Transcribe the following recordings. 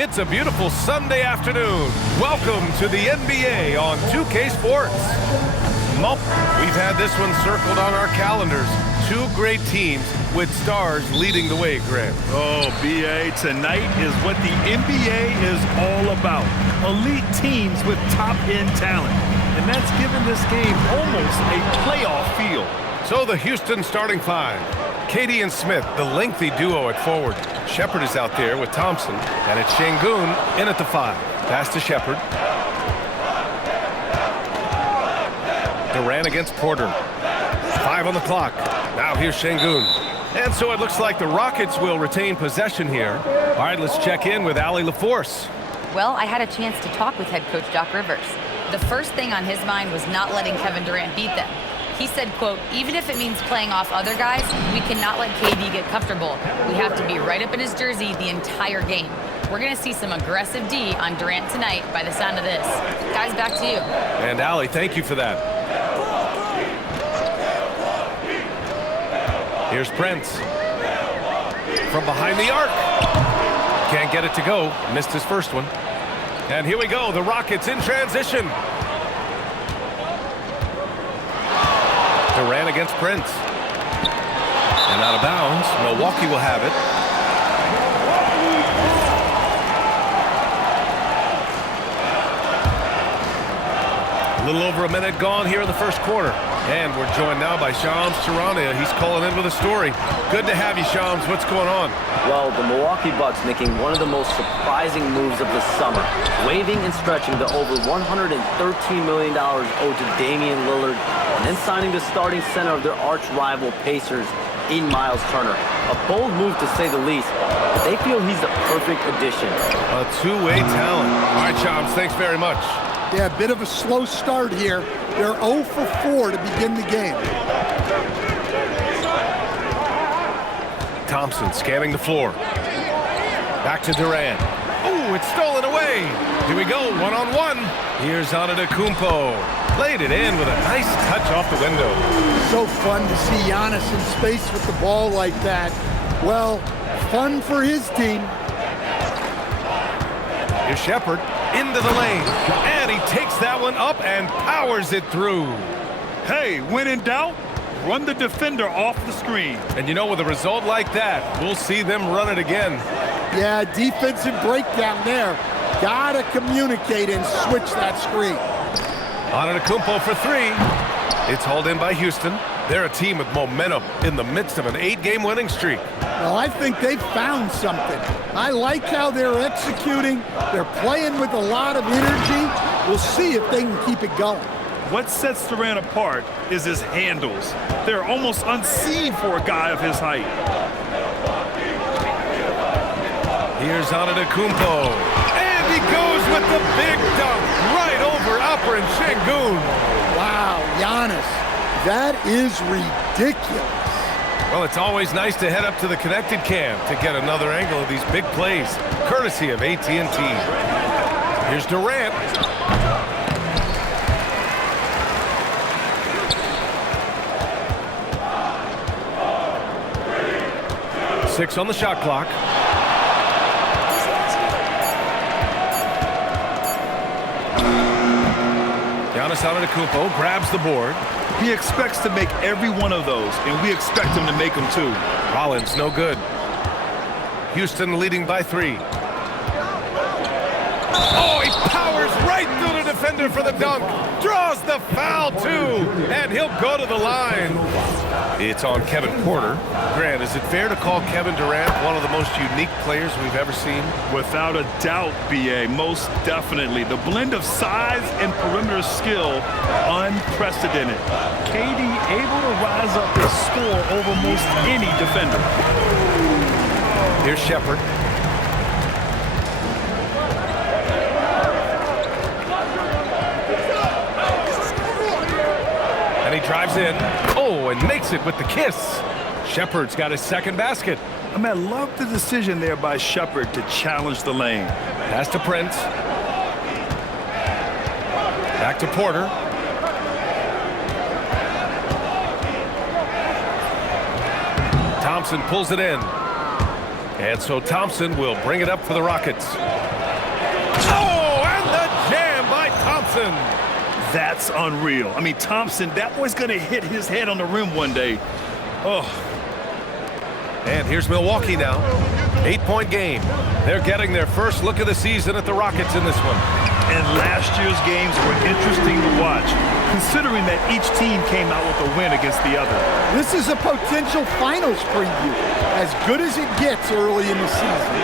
It's a beautiful Sunday afternoon. Welcome to the NBA on 2K Sports. We've had this one circled on our calendars. Two great teams with stars leading the way, Grant. Oh, BA, tonight is what the NBA is all about. Elite teams with top-end talent. And that's given this game almost a playoff feel. So the Houston starting five. KD and Smith, the lengthy duo at forward. Shepard is out there with Thompson. And it's Şengün in at the five. Pass to Shepard. Durant against Porter. 5 on the clock. Now here's Şengün. And so it looks like the Rockets will retain possession here. All right, let's check in with Allie LaForce. Well, I had a chance to talk with head coach Doc Rivers. The first thing on his mind was not letting Kevin Durant beat them. He said, quote, even if it means playing off other guys, we cannot let KD get comfortable. We have to be right up in his jersey the entire game. We're going to see some aggressive D on Durant tonight by the sound of this. Guys, back to you. And Allie, thank you for that. Here's Prince. From behind the arc. Can't get it to go. Missed his first one. And here we go. The Rockets in transition. Durant against Prince. And out of bounds. Milwaukee will have it. A little over a minute gone here in the first quarter. And we're joined now by Shams Charania. He's calling in with a story. Good to have you, Shams. What's going on? Well, the Milwaukee Bucks making one of the most surprising moves of the summer, waiving and stretching the over $113 million owed to Damian Lillard, and then signing the starting center of their arch-rival Pacers in Miles Turner. A bold move to say the least, but they feel he's the perfect addition. A two-way talent. All right, Shams, thanks very much. Yeah, a bit of a slow start here. They're 0 for 4 to begin the game. Thompson scanning the floor. Back to Durant. Oh, it's stolen away. Here we go, one-on-one. Here's Antetokounmpo. Played it in with a nice touch off the window. So fun to see Giannis in space with the ball like that. Well, fun for his team. Here's Shepard into the lane. And he takes that one up and powers it through. Hey, when in doubt, run the defender off the screen. And you know, with a result like that, we'll see them run it again. Yeah, defensive breakdown there. Gotta communicate and switch that screen. Antetokounmpo for three. It's hauled in by Houston. They're a team with momentum in the midst of an 8-game winning streak. Well, I think they've found something. I like how they're executing. They're playing with a lot of energy. We'll see if they can keep it going. What sets Durant apart is his handles. They're almost unseen for a guy of his height. Here's Antetokounmpo. And he goes with the big dunk right over Alperen Şengün. Wow, Giannis. That is ridiculous. Well, it's always nice to head up to the connected cam to get another angle of these big plays, courtesy of AT&T. Here's Durant. Six on the shot clock. Giannis Antetokounmpo grabs the board. He expects to make every one of those, and we expect him to make them too. Rollins, no good. Houston leading by 3. Oh, he powers right through the defender for the dunk. Draws the foul, too. And he'll go to the line. It's on Kevin Porter. Grant, is it fair to call Kevin Durant one of the most unique players we've ever seen? Without a doubt, BA, most definitely. The blend of size and perimeter skill, unprecedented. KD able to rise up his score over most any defender. Here's Shepard. And he drives in. Oh, and makes it with the kiss. Shepard's got his second basket. I mean, I love the decision there by Shepard to challenge the lane. Pass to Prince. Back to Porter. Thompson pulls it in. And so Thompson will bring it up for the Rockets. Oh, and the jam by Thompson. That's unreal. I mean, Thompson, that boy's going to hit his head on the rim one day. Oh. And here's Milwaukee now. 8-point game. They're getting their first look of the season at the Rockets in this one. And last year's games were interesting to watch, considering that each team came out with a win against the other. This is a potential finals preview, as good as it gets early in the season.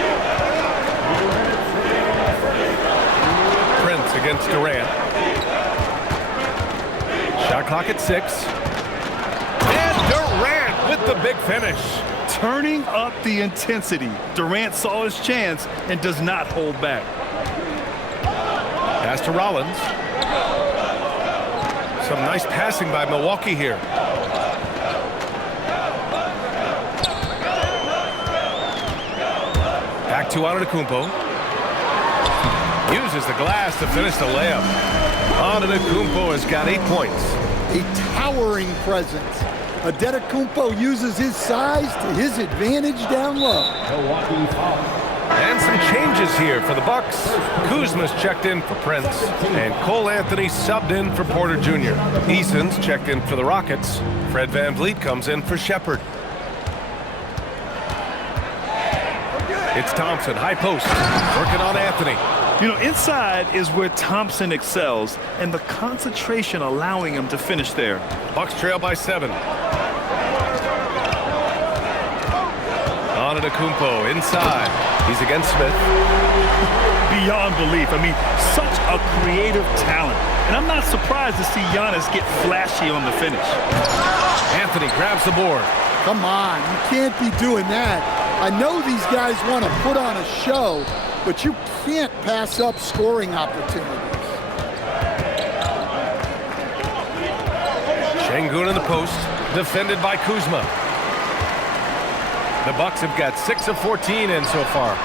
Prince against Durant. Shot clock at 6. And Durant with the big finish. Turning up the intensity. Durant saw his chance and does not hold back. Pass to Rollins. Some nice passing by Milwaukee here. Back to Antetokounmpo. Uses the glass to finish the layup. Antetokounmpo has got 8 points. A towering presence. Antetokounmpo uses his size to his advantage down low. And some changes here for the Bucks. Kuzma's checked in for Prince, and Cole Anthony subbed in for Porter Jr. Eason's checked in for the Rockets. Fred VanVleet comes in for Shepherd. It's Thompson, high post, working on Anthony. You know, inside is where Thompson excels, and the concentration allowing him to finish there. Bucks trail by 7. Antetokounmpo inside. He's against Smith. Beyond belief. I mean, such a creative talent. And I'm not surprised to see Giannis get flashy on the finish. Anthony grabs the board. Come on, you can't be doing that. I know these guys want to put on a show, but you can't pass up scoring opportunities. Şengün in the post, defended by Kuzma. The Bucks have got 6 of 14 in so far.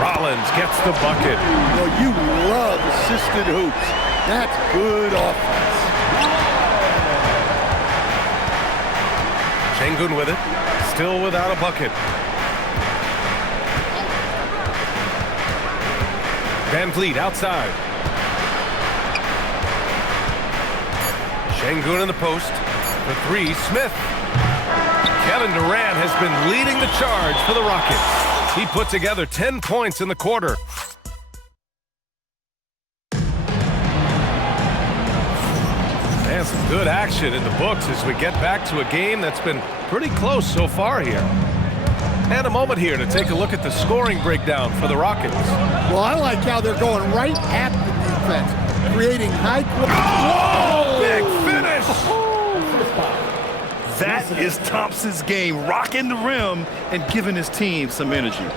Rollins gets the bucket. Well, you love assisted hoops. That's good offense. Şengün with it, still without a bucket. VanVleet outside. Şengün in the post. For 3, Smith. Kevin Durant has been leading the charge for the Rockets. He put together 10 points in the quarter. And some good action in the books as we get back to a game that's been pretty close so far here. And a moment here to take a look at the scoring breakdown for the Rockets. Well, I like how they're going right at the defense, creating high quality. Oh, big finish! That is Thompson's game, rocking the rim and giving his team some energy.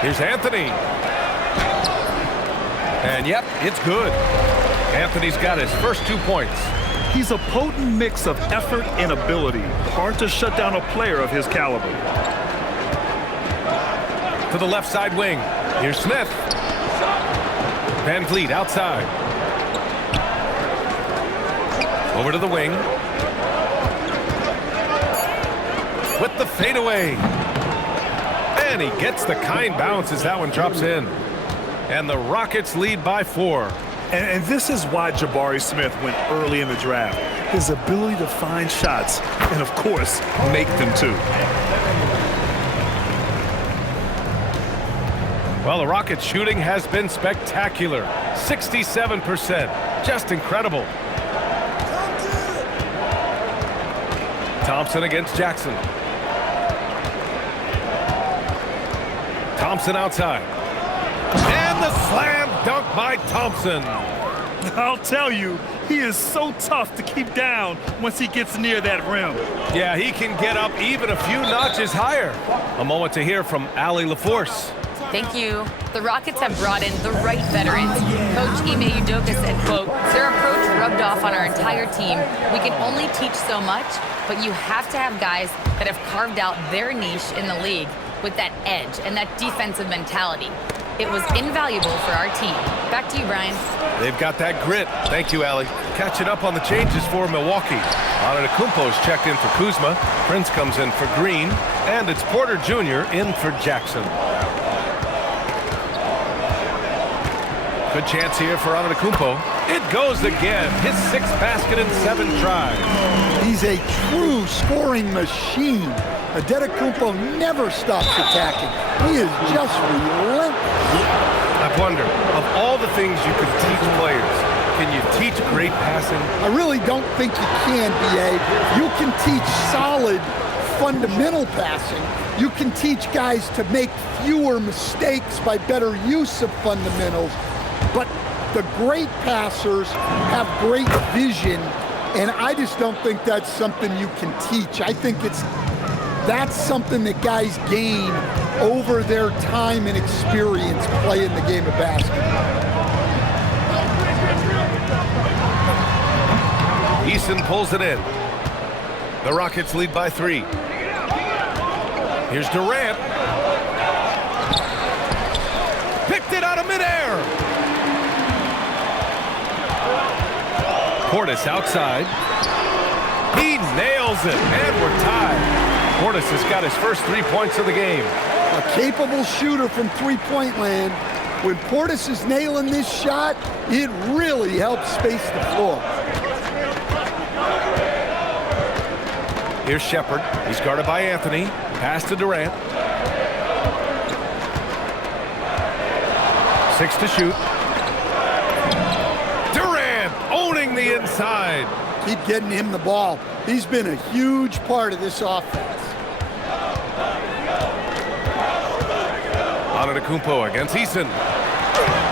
Here's Anthony. And yep, it's good. Anthony's got his first 2 points. He's a potent mix of effort and ability. Hard to shut down a player of his caliber. To the left side wing. Here's Smith. VanVleet outside. Over to the wing. With the fadeaway. And he gets the kind bounce as that one drops in. And the Rockets lead by 4. And this is why Jabari Smith went early in the draft. His ability to find shots and, of course, make them too. Well, the Rockets shooting has been spectacular. 67%. Just incredible. Thompson against Jackson. Thompson outside. And the slam dunk by Thompson. I'll tell you, he is so tough to keep down once he gets near that ime. Yeah, he can get up even a few notches higher. A moment to hear from Allie LaForce. Thank you. The Rockets have brought in the right veterans. Coach Ime Udoka said, quote, their approach rubbed off on our entire team. We can only teach so much, but you have to have guys that have carved out their niche in the league with that edge and that defensive mentality. It was invaluable for our team. Back to you, Brian. They've got that grit. Thank you, Allie. Catching up on the changes for Milwaukee. Antetokounmpo's checked in for Kuzma. Prince comes in for Green. And it's Porter Jr. in for Jackson. Good chance here for Antetokounmpo. It goes again. His 6th basket in 7 tries. He's a true scoring machine. Antetokounmpo never stops attacking. He is just relentless. I wonder, of all the things you can teach players, can you teach great passing? I really don't think you can, B.A. You can teach solid fundamental passing. You can teach guys to make fewer mistakes by better use of fundamentals. But the great passers have great vision, and I just don't think that's something you can teach. I think that's something that guys gain over their time and experience playing the game of basketball. Eason pulls it in. The Rockets lead by 3. Here's Durant. Picked it out of midair. Portis outside. He nails it, and we're tied. Portis has got his first 3 points of the game. A capable shooter from three-point land. When Portis is nailing this shot, it really helps space the floor. Here's Shepherd. He's guarded by Anthony. Pass to Durant. 6 to shoot. Durant owning the inside. Keep getting him the ball. He's been a huge part of this offense. Antetokounmpo against Eason.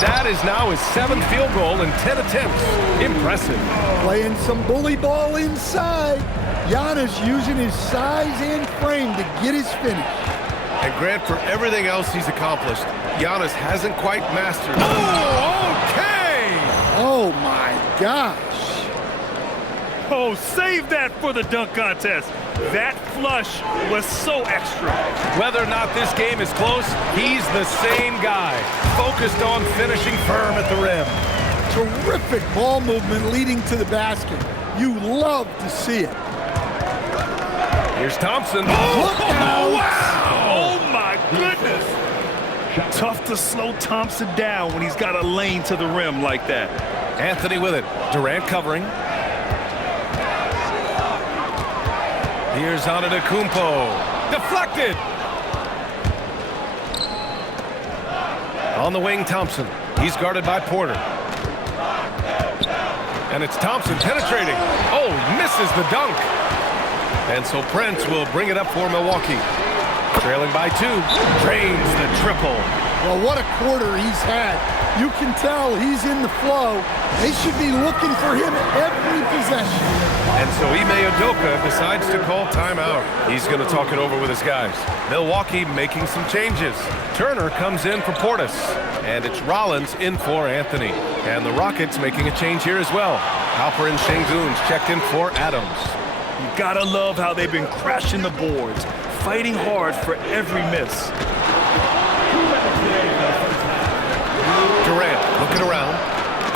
That is now his 7th field goal in 10 attempts. Impressive. Playing some bully ball inside. Giannis using his size and frame to get his finish. And Grant, for everything else he's accomplished, Giannis hasn't quite mastered. Oh, okay! Oh, my gosh. Oh, save that for the dunk contest. That flush was so extra. Whether or not this game is close, he's the same guy, focused on finishing firm at the rim. Terrific ball movement leading to the basket. You love to see it. Here's Thompson. Look out! Wow! Oh, my goodness. Tough to slow Thompson down when he's got a lane to the rim like that. Anthony with it. Durant covering. Here's Antetokounmpo. Deflected. On the wing, Thompson. He's guarded by Porter. And it's Thompson penetrating. Oh, misses the dunk. And so Prince will bring it up for Milwaukee. Trailing by 2. Drains the triple. Well, what a quarter he's had. You can tell he's in the flow. They should be looking for him every possession. And so Ime Udoka decides to call timeout. He's going to talk it over with his guys. Milwaukee making some changes. Turner comes in for Portis. And it's Rollins in for Anthony. And the Rockets making a change here as well. Halper and Şengün's checked in for Adams. You gotta love how they've been crashing the boards, fighting hard for every miss. Durant looking around.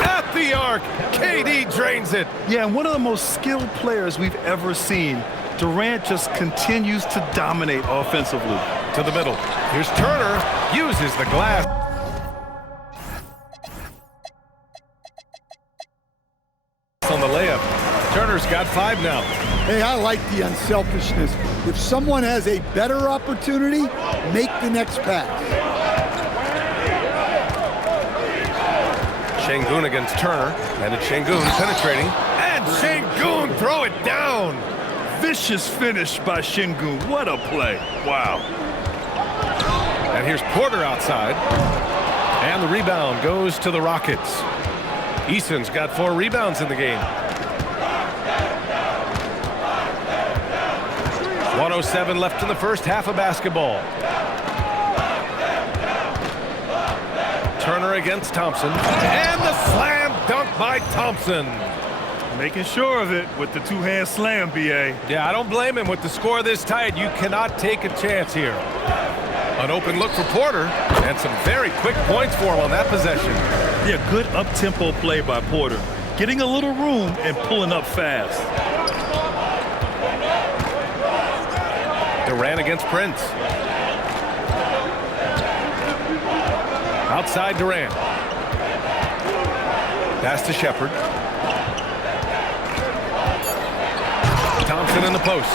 At the arc. KD drains it. Yeah, one of the most skilled players we've ever seen. Durant just continues to dominate offensively. To the middle. Here's Turner. Uses the glass. On the layup. Turner's got 5 now. Hey, I like the unselfishness. If someone has a better opportunity, make the next pass. Şengün against Turner. And it's Şengün penetrating. And Şengün throw it down. Vicious finish by Şengün. What a play. Wow. And here's Porter outside. And the rebound goes to the Rockets. Eason's got 4 rebounds in the game. 1:07 left in the first half of basketball. Turner against Thompson. And the slam dunk by Thompson. Making sure of it with the two-hand slam, B.A. Yeah, I don't blame him with the score this tight. You cannot take a chance here. An open look for Porter, and some very quick points for him on that possession. Yeah, good up-tempo play by Porter. Getting a little room and pulling up fast. Durant against Prince. Outside Durant. Pass to Shepherd. Thompson in the post.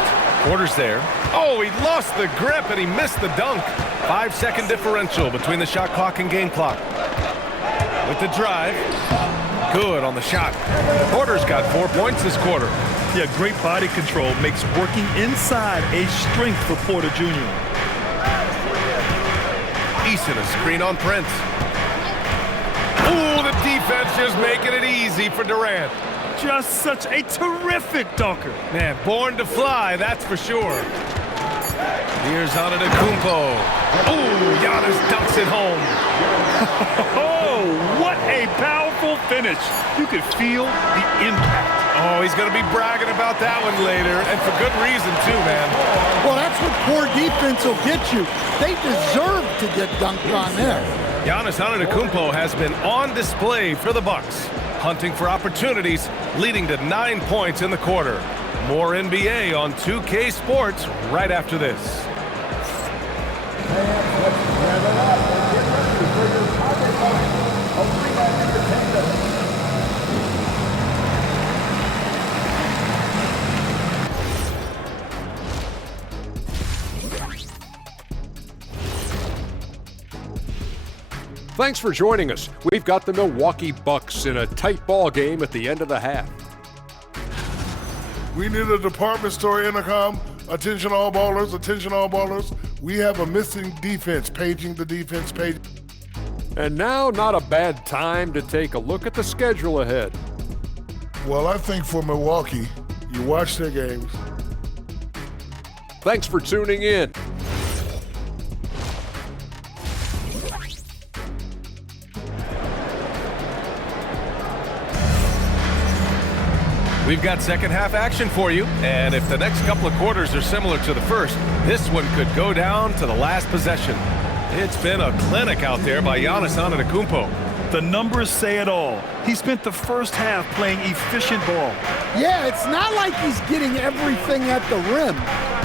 Porter's there. Oh, he lost the grip and he missed the dunk. 5-second differential between the shot clock and game clock. With the drive. Good on the shot. Porter's got 4 points this quarter. Yeah, great body control makes working inside a strength for Porter Jr. Eason, a screen on Prince. Ooh, the defense just making it easy for Durant. Just such a terrific dunker. Man, born to fly, that's for sure. Here's Antetokounmpo. Ooh, Giannis dunks it home. Oh, what a powerful finish. You could feel the impact. Oh, he's going to be bragging about that one later, and for good reason, too, man. Well, that's what poor defense will get you. They deserve to get dunked on there. Giannis Antetokounmpo has been on display for the Bucks, hunting for opportunities, leading to 9 points in the quarter. More NBA on 2K Sports right after this. Thanks for joining us. We've got the Milwaukee Bucks in a tight ball game at the end of the half. We need a department store intercom. Attention all ballers, attention all ballers. We have a missing defense, paging the defense page. And now, not a bad time to take a look at the schedule ahead. Well, I think for Milwaukee, you watch their games. Thanks for tuning in. We've got second half action for you, and if the next couple of quarters are similar to the first, this one could go down to the last possession. It's been a clinic out there by Giannis Antetokounmpo. The numbers say it all. He spent the first half playing efficient ball. Yeah, it's not like he's getting everything at the rim.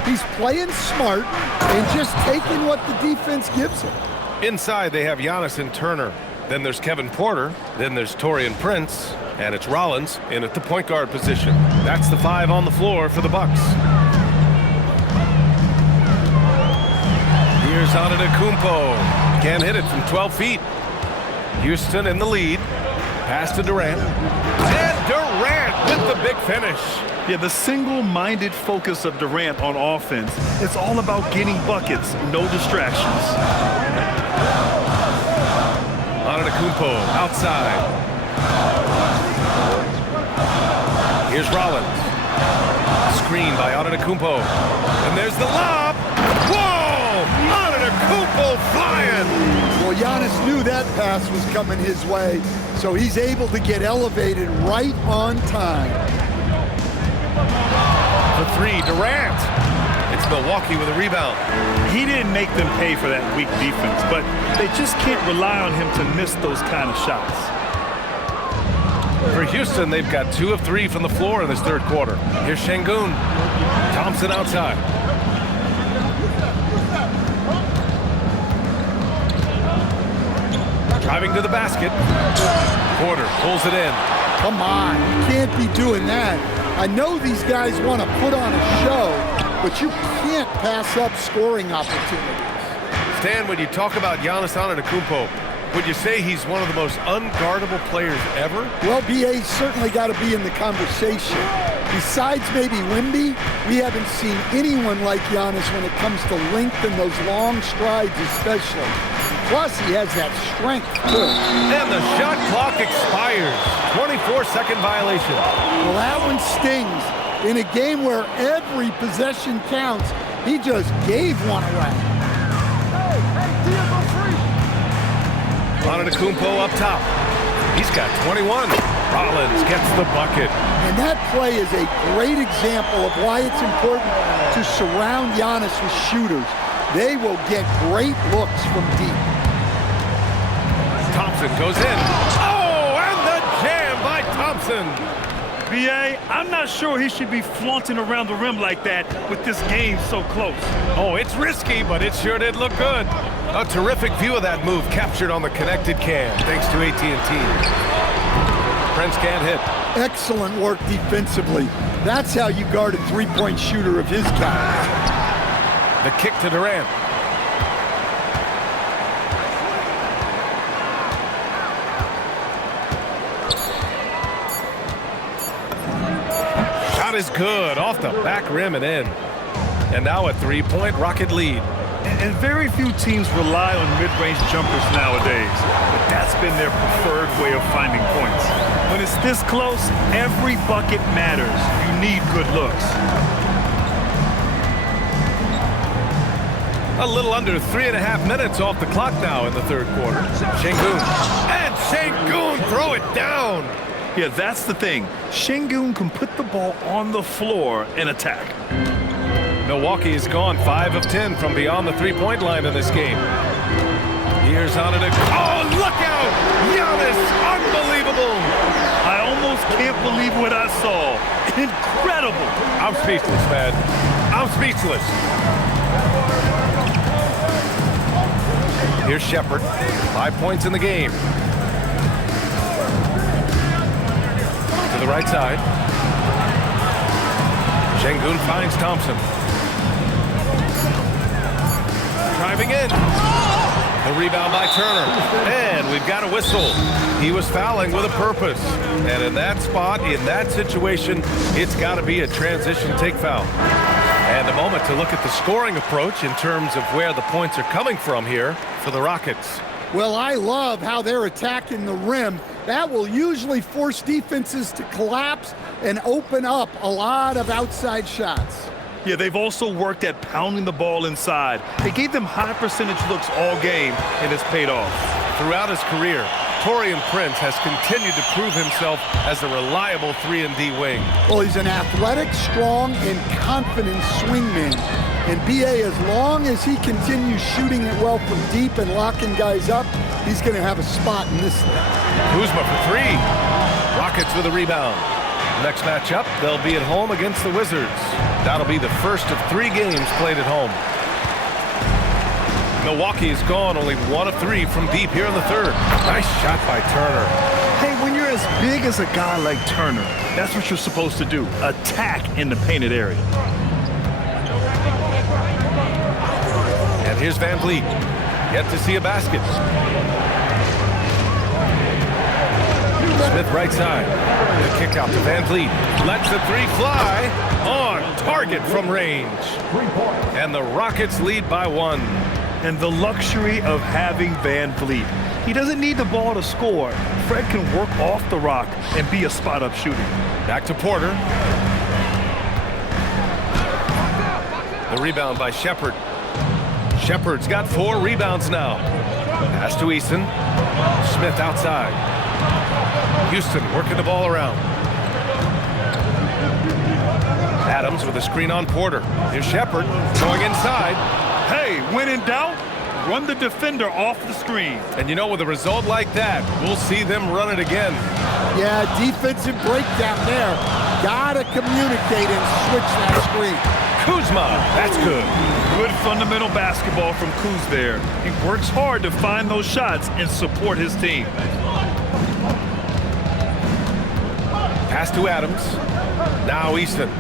He's playing smart and just taking what the defense gives him. Inside, they have Giannis and Turner. Then there's Kevin Porter. Then there's Taurean Prince. And it's Rollins in at the point guard position. That's the 5 on the floor for the Bucks. Here's Antetokounmpo. Can't hit it from 12 feet. Houston in the lead. Pass to Durant. And Durant with the big finish. Yeah, the single-minded focus of Durant on offense, it's all about getting buckets, no distractions. Antetokounmpo outside. Here's Rollins. Screen by Antetokounmpo. And there's the lob. Whoa! Antetokounmpo flying! Well, Giannis knew that pass was coming his way, so he's able to get elevated right on time. For 3, Durant. It's Milwaukee with a rebound. He didn't make them pay for that weak defense, but they just can't rely on him to miss those kind of shots. For Houston, they've got 2 of 3 from the floor in this third quarter. Here's Şengün. Thompson outside. Driving to the basket. Porter pulls it in. Come on, you can't be doing that. I know these guys want to put on a show, but you can't pass up scoring opportunities. Stan, when you talk about Giannis Antetokounmpo, would you say he's one of the most unguardable players ever? Well, BA's certainly got to be in the conversation. Besides maybe Wemby, we haven't seen anyone like Giannis when it comes to length and those long strides especially. Plus, he has that strength, too. And the shot clock expires. 24-second violation. Well, that one stings. In a game where every possession counts, he just gave one away. Antetokounmpo up top. He's got 21. Rollins gets the bucket. And that play is a great example of why it's important to surround Giannis with shooters. they will get great looks from deep. Thompson goes in. Oh, and the jam by Thompson. B.A., I'm not sure he should be flaunting around the rim like that with this game so close. Oh, it's risky, but it sure did look good. A terrific view of that move captured on the connected cam, thanks to AT&T. Prince can't hit. Excellent work defensively. That's how you guard a three-point shooter of his kind. The kick to Durant. Shot is good, off the back rim and in. And now a three-point Rocket lead. And very few teams rely on mid-range jumpers nowadays, but that's been their preferred way of finding points. When it's this close, every bucket matters. You need good looks. A little under 3.5 minutes off the clock now in the third quarter. Şengün. And Şengün throw it down. Yeah, that's the thing. Şengün can put the ball on the floor and attack. Milwaukee has gone 5 of 10 from beyond the three-point line in this game. Here's Antetokounmpo. Oh, look out! Giannis, unbelievable! I almost can't believe what I saw. Incredible! I'm speechless, man. I'm speechless. Here's Shepherd. 5 points in the game. To the right side. Şengün finds Thompson. Driving in. The rebound by Turner. And we've got a whistle. He was fouling with a purpose. And in that spot, in that situation, it's got to be a transition take foul. And a moment to look at the scoring approach in terms of where the points are coming from here for the Rockets. Well, I love how they're attacking the rim. That will usually force defenses to collapse and open up a lot of outside shots. Yeah, they've also worked at pounding the ball inside. They gave them high percentage looks all game, and it's paid off. Throughout his career, Taurean Prince has continued to prove himself as a reliable 3-and-D wing. Well, he's an athletic, strong, and confident swingman. And B.A., as long as he continues shooting it well from deep and locking guys up, he's going to have a spot in this league. Kuzma for three. Rockets with a rebound. Next matchup, they'll be at home against the Wizards. That'll be the first of 3 games played at home. Milwaukee has gone only 1 of 3 from deep here in the third. Nice shot by Turner. Hey, when you're as big as a guy like Turner, that's what you're supposed to do. Attack in the painted area. And here's Van Vliet. Yet to see a basket. Smith right side. The kick out to Van Vliet. Lets the three fly. On target from range. And the Rockets lead by 1. And the luxury of having Van Vliet. He doesn't need the ball to score. Fred can work off the rock and be a spot-up shooter. Back to Porter. The rebound by Shepherd. Shepherd's got 4 rebounds now. Pass to Eason. Smith outside. Houston working the ball around. Adams with a screen on Porter. Here's Shepherd going inside. Hey, when in doubt, run the defender off the screen. And you know, with a result like that, we'll see them run it again. Yeah, defensive breakdown there. Gotta communicate and switch that screen. Kuzma, that's good. Good fundamental basketball from Kuz there. He works hard to find those shots and support his team. Pass to Adams. Now Easton.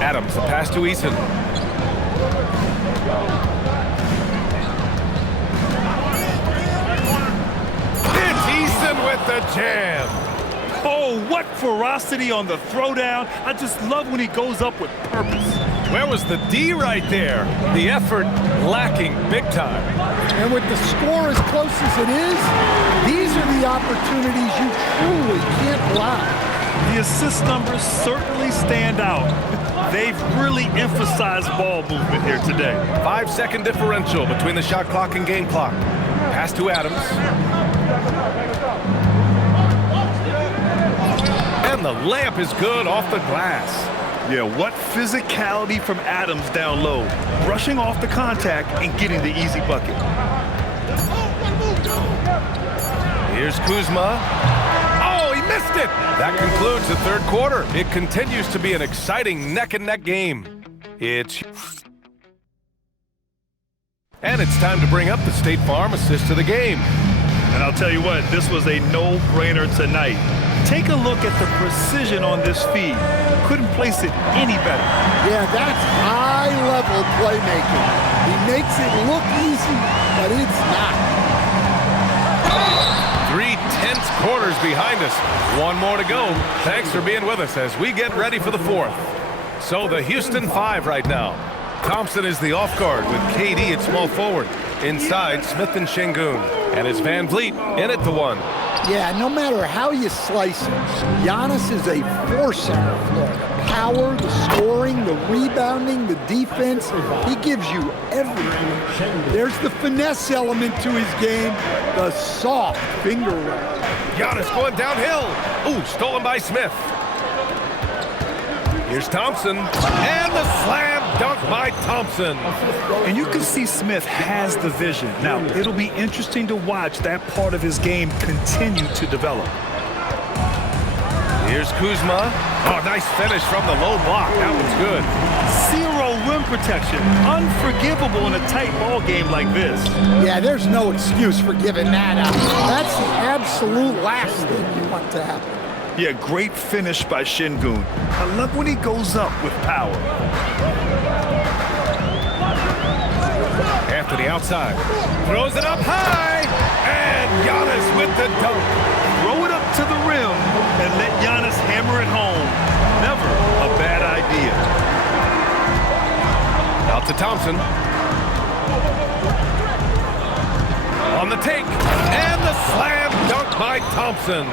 Adams, the pass to Eason. It's Eason with the jam. Oh, what ferocity on the throwdown. I just love when he goes up with purpose. Where was the D right there? The effort lacking big time. And with the score as close as it is, these are the opportunities you truly can't allow. The assist numbers certainly stand out. They've really emphasized ball movement here today. 5-second differential between the shot clock and game clock. Pass to Adams. And the layup is good off the glass. Yeah, what physicality from Adams down low. Brushing off the contact and getting the easy bucket. Here's Kuzma. Oh, he missed it! That concludes the third quarter. It continues to be an exciting neck-and-neck game. And it's time to bring up the State Farm assist of the game. And I'll tell you what, this was a no-brainer tonight. Take a look at the precision on this feed. Couldn't place it any better. Yeah, that's high-level playmaking. He makes it look easy, but it's not. 3 tense quarters behind us. One more to go. Thanks for being with us as we get ready for the fourth. So the Houston 5 right now. Thompson is the off guard with KD at small forward. Inside, Smith and Şengün. And it's Van Vliet in at the 1. Yeah, no matter how you slice it, Giannis is a force on the floor. The power, the scoring, the rebounding, the defense, he gives you everything. There's the finesse element to his game, the soft finger roll. Giannis going downhill. Ooh, stolen by Smith. Here's Thompson, and the slam dunk by Thompson. And you can see Smith has the vision. Now, it'll be interesting to watch that part of his game continue to develop. Here's Kuzma. Oh, nice finish from the low block. That one's good. Zero rim protection. Unforgivable in a tight ball game like this. Yeah, there's no excuse for giving that up. That's the absolute last thing you want to happen. Yeah, great finish by Şengün. I love when he goes up with power. Anthony outside. Throws it up high. And Giannis with the dunk. Throw it up to the rim and let Giannis hammer it home. Never a bad idea. Out to Thompson. On the take. And the slam dunk by Thompson.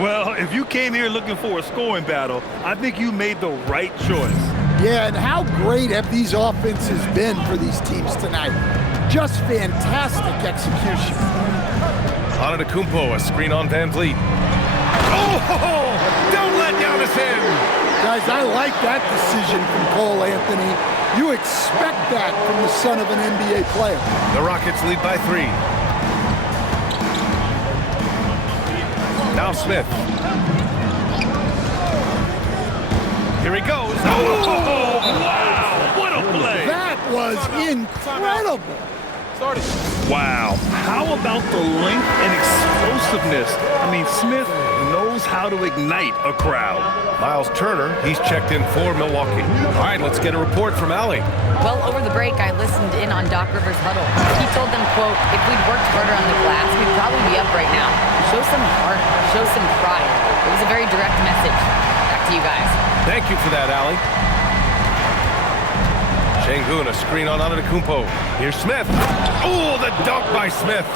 Well, if you came here looking for a scoring battle, I think you made the right choice. Yeah, and how great have these offenses been for these teams tonight? Just fantastic execution. Antetokounmpo, a screen on Van Vliet. Oh, don't let Giannis in. Guys, I like that decision from Cole Anthony. You expect that from the son of an NBA player. The Rockets lead by 3. Now Smith. Here he goes. Oh, wow! What a play! That was incredible. Wow. How about the length and explosiveness? I mean, Smith knows how to ignite a crowd. Miles Turner, he's checked in for Milwaukee. All right, let's get a report from Allie. Well, over the break, I listened in on Doc Rivers' huddle. He told them, quote, if we'd worked harder on the glass, we'd probably be up right now. Show some heart, show some pride. It was a very direct message. Back to you guys. Thank you for that, Allie. Şengün, a screen on Antetokounmpo. Here's Smith. Oh, the dunk by Smith.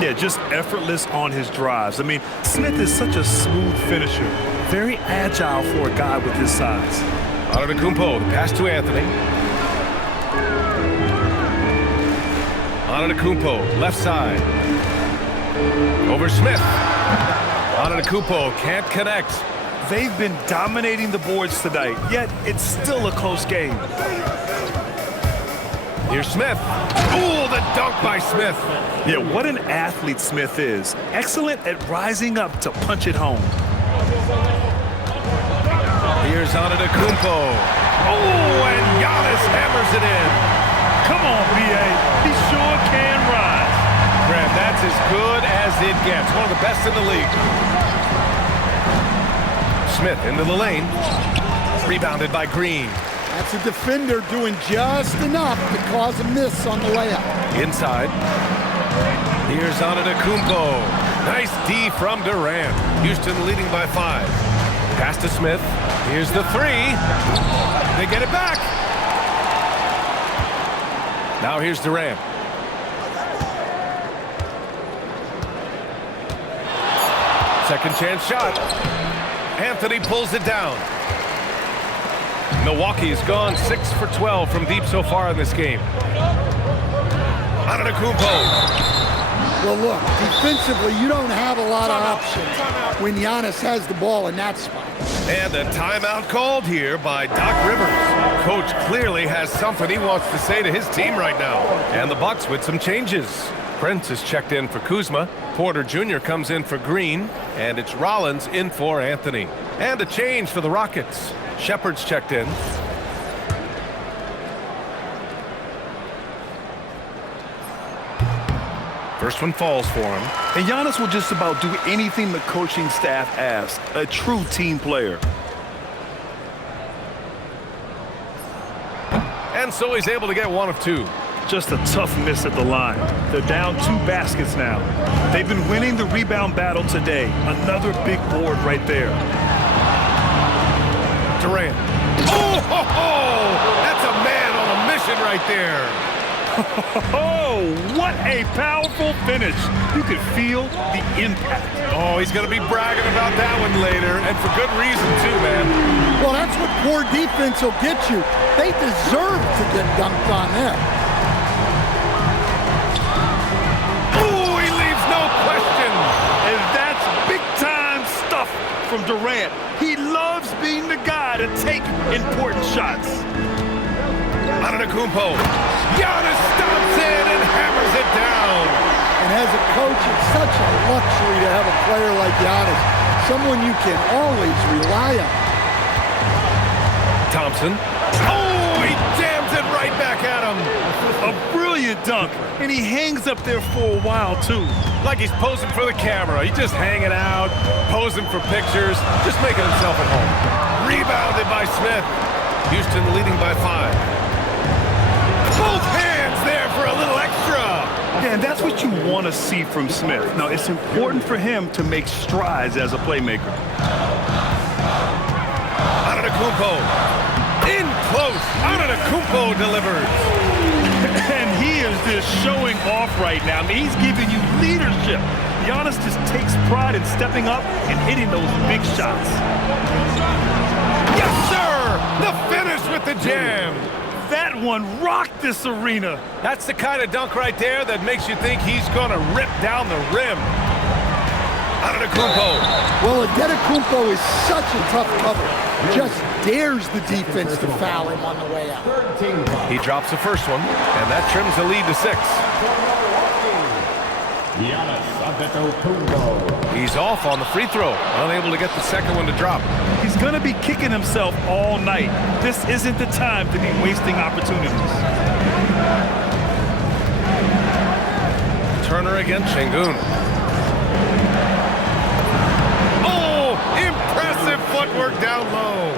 Yeah, just effortless on his drives. I mean, Smith is such a smooth finisher. Very agile for a guy with his size. Antetokounmpo, the pass to Anthony. Antetokounmpo, left side. Over Smith. Antetokounmpo can't connect. They've been dominating the boards tonight, yet it's still a close game. Here's Smith. Ooh, the dunk by Smith. Yeah, what an athlete Smith is. Excellent at rising up to punch it home. Here's Antetokounmpo. Oh, and Giannis hammers it in. Come on, B.A. He sure can rise. Grant, that's as good as it gets. One of the best in the league. Smith into the lane. Rebounded by Green. That's a defender doing just enough to cause a miss on the layup. Inside. Here's Antetokounmpo. Nice D from Durant. Houston leading by 5. Pass to Smith. Here's the 3. They get it back. Now here's Durant. Second chance shot. Anthony pulls it down. Milwaukee has gone 6 for 12 from deep so far in this game. Antetokounmpo. Well, look, defensively, you don't have a lot of options when Giannis has the ball in that spot. And a timeout called here by Doc Rivers. Coach clearly has something he wants to say to his team right now. And the Bucks with some changes. Prince is checked in for Kuzma. Porter Jr. comes in for Green. And it's Rollins in for Anthony. And a change for the Rockets. Shepard's checked in. First one falls for him. And Giannis will just about do anything the coaching staff asks. A true team player. And so he's able to get one of two. Just a tough miss at the line. They're down 2 baskets now. They've been winning the rebound battle today. Another big board right there. Durant. Oh, ho, ho! That's a man on a mission right there. Oh, what a powerful finish. You could feel the impact. Oh, he's going to be bragging about that one later, and for good reason, too, man. Well, that's what poor defense will get you. They deserve to get dunked on there. Oh, he leaves no question. And that's big-time stuff from Durant. He loves being the guy to take important shots. Antetokounmpo. Giannis stomps in and hammers it down. And as a coach, it's such a luxury to have a player like Giannis, someone you can always rely on. Thompson. Oh, he jams it right back at him. A brilliant dunk, and he hangs up there for a while, too. Like he's posing for the camera. He's just hanging out, posing for pictures, just making himself at home. Rebounded by Smith. Houston leading by 5. Both hands there for a little extra. Yeah, and that's what you want to see from Smith. Now, it's important for him to make strides as a playmaker. Antetokounmpo. In close. Antetokounmpo delivers. And he is just showing off right now. I mean, he's giving you leadership. Giannis just takes pride in stepping up and hitting those big shots. Yes, sir! The finish with the jam. That one rocked this arena. That's the kind of dunk right there that makes you think he's going to rip down the rim. Antetokounmpo. Well, Antetokounmpo is such a tough cover. Just dares the defense to foul him on the way out. He drops the first one, and that trims the lead to 6. He's off on the free throw, unable to get the second one to drop. He's going to be kicking himself all night. This isn't the time to be wasting opportunities. Turner against Şengün. Oh, impressive footwork down low.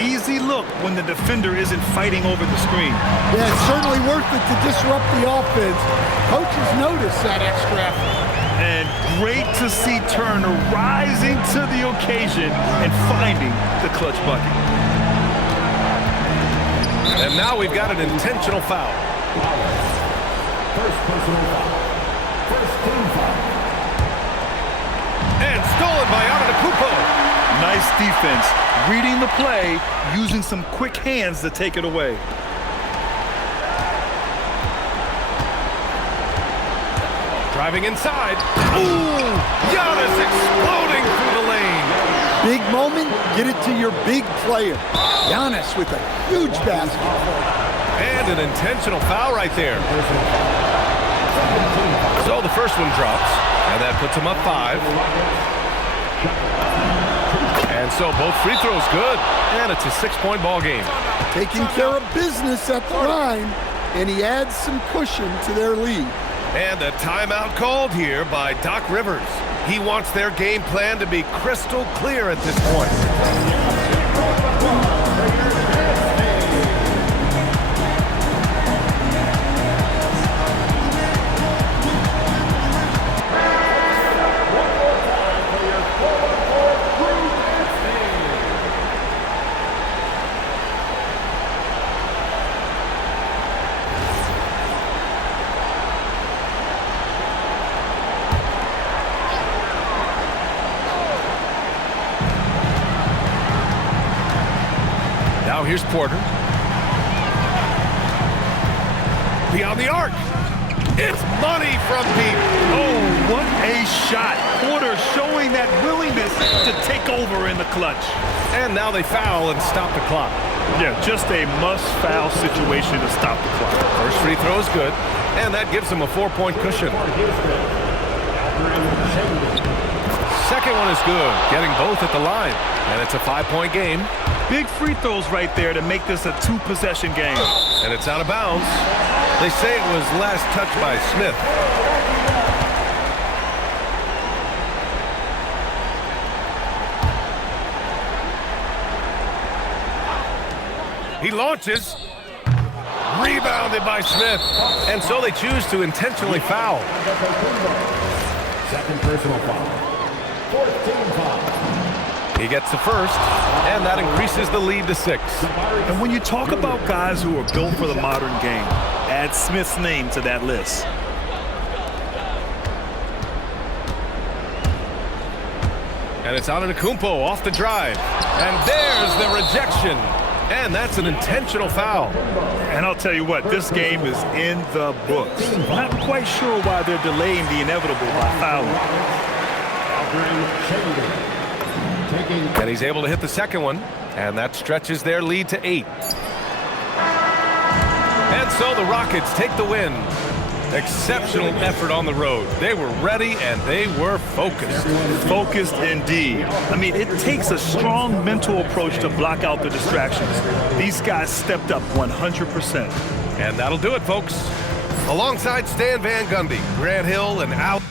Easy look when the defender isn't fighting over the screen. Yeah, it's certainly worth it to disrupt the offense. Coaches notice that extra effort. And great to see Turner rising to the occasion and finding the clutch bucket. And now we've got an intentional foul. First personal foul. First team foul. And stolen by Antetokounmpo. Nice defense. Reading the play, using some quick hands to take it away. Driving inside. Ooh! Giannis exploding through the lane. Big moment, get it to your big player. Giannis with a huge basket. And an intentional foul right there. So the first one drops, and that puts him up 5. And so both free throws good, and it's a 6-point ball game. Taking care of business at the line, and he adds some cushion to their lead. And a timeout called here by Doc Rivers. He wants their game plan to be crystal clear at this point. Now here's Porter. Beyond the arc. It's money from deep. Oh, What a shot. Porter showing that willingness to take over in the clutch. And now they foul and stop the clock. Yeah, just a must-foul situation to stop the clock. First free throw is good, and that gives them a 4-point cushion. Second one is good, getting both at the line, and it's a 5-point game. Big free throws right there to make this a 2-possession game. And it's out of bounds. They say it was last touched by Smith. He launches. Rebounded by Smith. And so they choose to intentionally foul. Second personal foul. 14 foul. He gets the first, and that increases the lead to 6. And when you talk about guys who are built for the modern game, add Smith's name to that list. And it's Antetokounmpo off the drive. And there's the rejection. And that's an intentional foul. And I'll tell you what, this game is in the books. Not quite sure why they're delaying the inevitable by fouling. And he's able to hit the second one, and that stretches their lead to 8. And so the Rockets take the win. Exceptional effort on the road. They were ready, and they were focused. Focused indeed. I mean, it takes a strong mental approach to block out the distractions. These guys stepped up 100%. And that'll do it, folks. Alongside Stan Van Gundy, Grant Hill, and Al.